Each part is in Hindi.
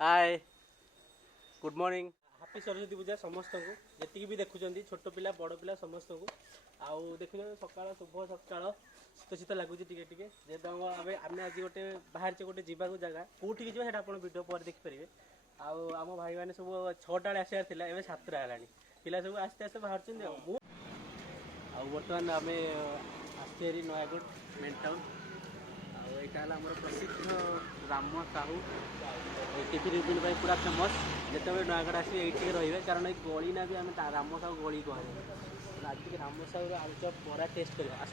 हाय good morning happy Saraswati Puja समस्त को जी भी देखुं छोट पिला बड़ पिला समस्त को आउ देखुं सकाल शुभ सकाल शीत शीत लगुच जेहेतु आम आज गोटे बाहर गोटे जावाक जगह कौटी जी आप वीडियो पर देखिपारे आम भाई मैंने सब 6टा बेले आसार था एवं 7टा है पिला सब आस्ते आस्ते बाहर बर्तमान आम आसरी नयागढ़ मेन टाउन यहाँ प्रसिद्ध राम साहू टिफिन रिफिन पूरा फेमस जिते नयागढ़ आसवे ये रे कारण ये गली ना भी आम राम साहू गली कह आज राम साहू आलुचप बरा टेस्ट कर आस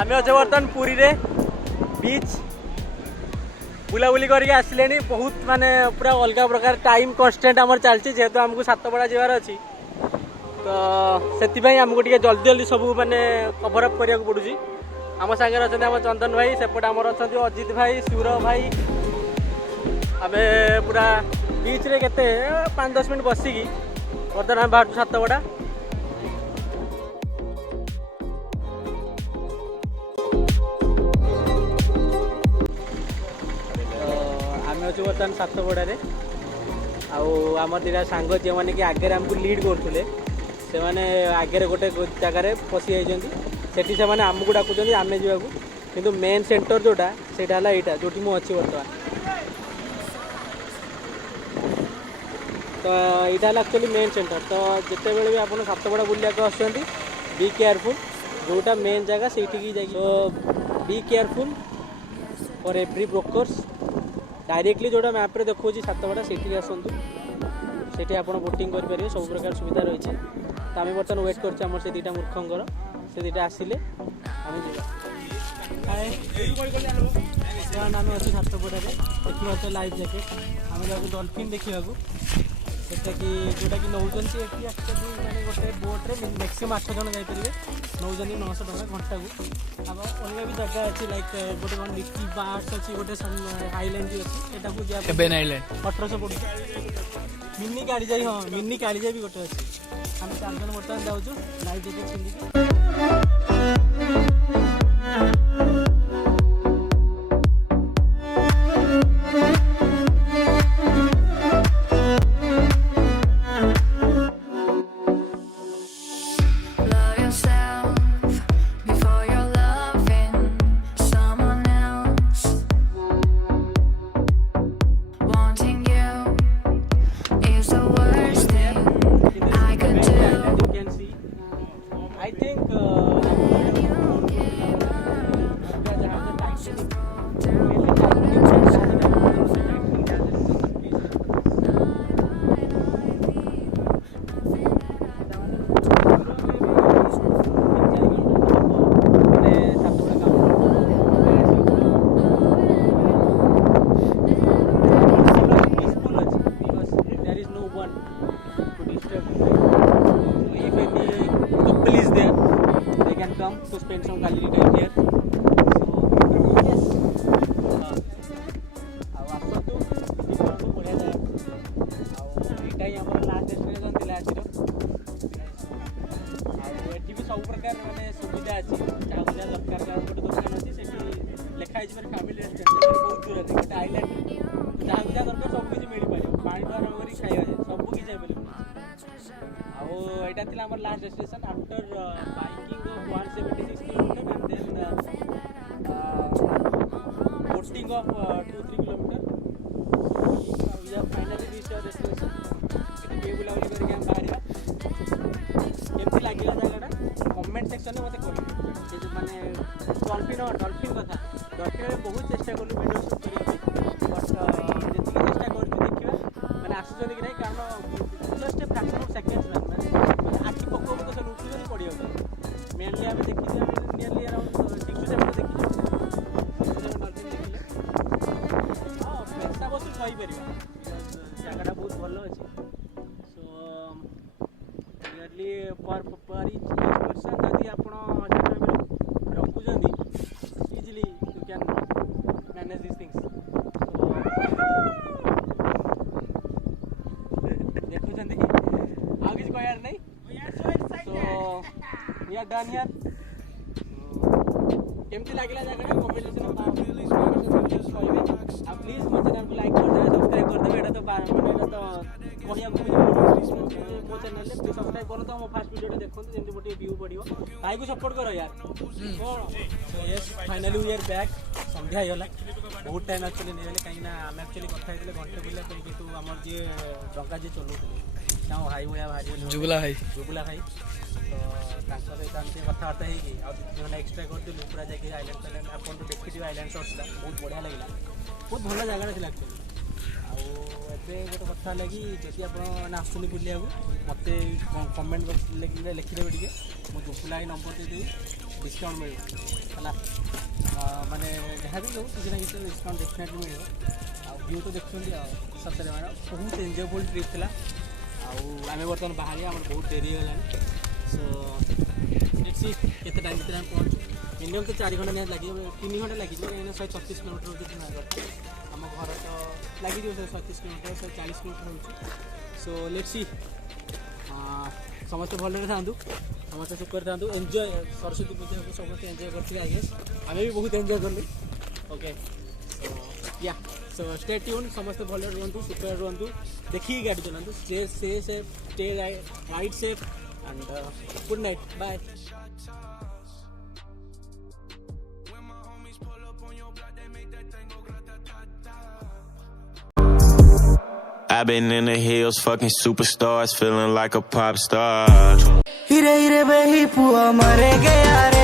आम अच्छे बर्तमान पुरी रे बीच बुलाबुली करके आसिले बहुत माने पूरा अलग प्रकार टाइम कन्स्टेंट आम चलती जेहेतु आमको सातपड़ा जबार अच्छी तो से आमको टे जल्दी जल्दी सब माने कभर अप करने पड़ूँ आम सागर अच्छा आम चंदन भाई सेपटे आमर अच्छा अजित भाई सूर भाई आम पूरा बीच रे केते 5-10 मिनट बसिकी बर्तमान आम बाहर सातपड़ा अच्छे बर्तमान सातपड़े आम दीटा सांग जो मैंने कि आगे आमको लीड करुले से आगे गोटे जगार पशि जाती से आमको डाकुं आम जावाक किंतु मेन सेंटर जोटा से यहाँ जो अच्छी बर्तमान तो यहाँ एक्चुअली मेन सेंटर तो जिते बड़े भी आप सातपड़ा बुलिया आसुँच बी केयरफुल जोटा मेन जगह से be careful for every brokers directly जोटा मैप रे देखो सातपड़ा से आसतु से आप बोटिंग करेंगे सब प्रकार सुविधा रही है तो आम बर्तमान वेट कर से दीटा मूर्खंर से दीटा आसिले आम आम अच्छे सातपड़ा देखा लाइफ जैकेट आम जाऊँ डॉल्फिन देखा जोटा कि नौ मैंने गोटे बोट्रे मैक्सीम 8 जन जापर नौ 900 टका घंटा को अब अलग भी जगह अच्छी लाइक गोटे कौन लिटल बार्स अच्छी गोटे आईलैंड भी अच्छी यहाँ आईलैंड 1800 पड़े मिनी कालीजाई हाँ मिनी कालीजाई भी गोटे अच्छी आम 4 जन बर्तमान जाऊँ लाइफ जैकेट पिंधिकी to spend some quality time here. So yes. आसतु बढ़िया जाए यहाँ आम लास्ट डेस्टिनेशन थी आज ये भी सब प्रकार मानने सुविधा अच्छी जहाँ जहाँ दरकार जहाँ गोटे दुकान अच्छी से लिखाई फैमिली रेस्टोरेंट बहुत दूर है गोटे आईलैंड जहाँ जहाँ दरकार सब किसी मिल पार पानी तो आरम्भ कर खाଇବା सब किसी अवेलेबल यहाँ आम last destination after biking 176 kilometre and then boating of 2-3 kilometre we have finally reached our destination ये बुलाबुली करके हम बाहर केमती लगिला जगह कमेंट सेक्शन में मत कह माने डॉल्फिन कथा डॉल्फिन बहुत चेष्टा कलु वीडियो शूट करने बट जी चेष्टा कर देखा मैंने आसुँच कि नहीं कारण जस्ट फ्रैक्शन ऑफ सेकेंड्स मैंने आखि पकड़ तो सब उठुन पड़ जाऊँ मेनली आम देखी नियरली अराउंड 6-7 देखी डॉल्फिन देखिले पर each person जदि आपण 1000 टका रखुचंदी easily you can manage these things. देखुचंदी आउ किछ कहयार नहीं. So we are done here. केमती लागला जगह कॉम्पिटिशन आप प्लीज मो चैनल को लाइक कर दे सब्सक्राइब कर दे. एटा तो माने एटा तो कहया को मो चैनल ले प्लीज सब्सक्राइब करो तो मो फर्स्ट वीडियो देखो जेमती मोटी व्यू पड़ियो. भाई को सपोर्ट करो यार. So yes finally we are back. संध्या होला बहुत टाइम एक्चुअली नहीं होले काई ना हम एक्चुअली कथा हेतले घंटे बुले पे कि तू हमर जे डंका जे चलुतले ताऊ हाई होया भाई जुगला भाई तो तांको सहित आमती कथबार्ता होगी आने एक्सट्रा करूँ पूरा जाकि आइलैंड फाइलैंड आप देखिए आइलैंड सट्सटा बहुत बढ़िया लगे बहुत भल जगह थी एक्चुअली आए गोटे कथा लगी जदि आप आसुनी बुलिया मत कमेंट बक्स लिखिदेवे टे मुझे जुगला नंबर देदेवी डिस्काउंट मिल माने जहाँ भी हो किसी ना किसी डिस्काउंट डेफिनेटली मिल व्यू तो देखते सतरे मैंने बहुत एंजयबल ट्रिप थी आम बर्तमान बाहर आम बहुत डेरी होगा. सो देखी केते टाइम भर पहुँचू मिनिमम तो 4 घंटा निहत लगे 3 घंटा लगे कहीं 136 किलोमीटर होती नयागढ़ आम घर तो लगे 136 किलोमीटर 140 किलोमीटर हो. सो लेट्स सी समस्त भलरे था समस्त सुखर था एंजॉय सरस्वती पूजा को समस्त एंजॉय करते आई गेस आम भी बहुत एंजॉय कलु. ओके या सो स्टे ट्यून समस्त भल रुहतु सुखर रुहतु देखिए गाड़ी चलातु stay safe stay ride safe and good night, bye. I've been in the hills, fucking superstars, feeling like a pop star. Hire hire behi pua mare ge yaare.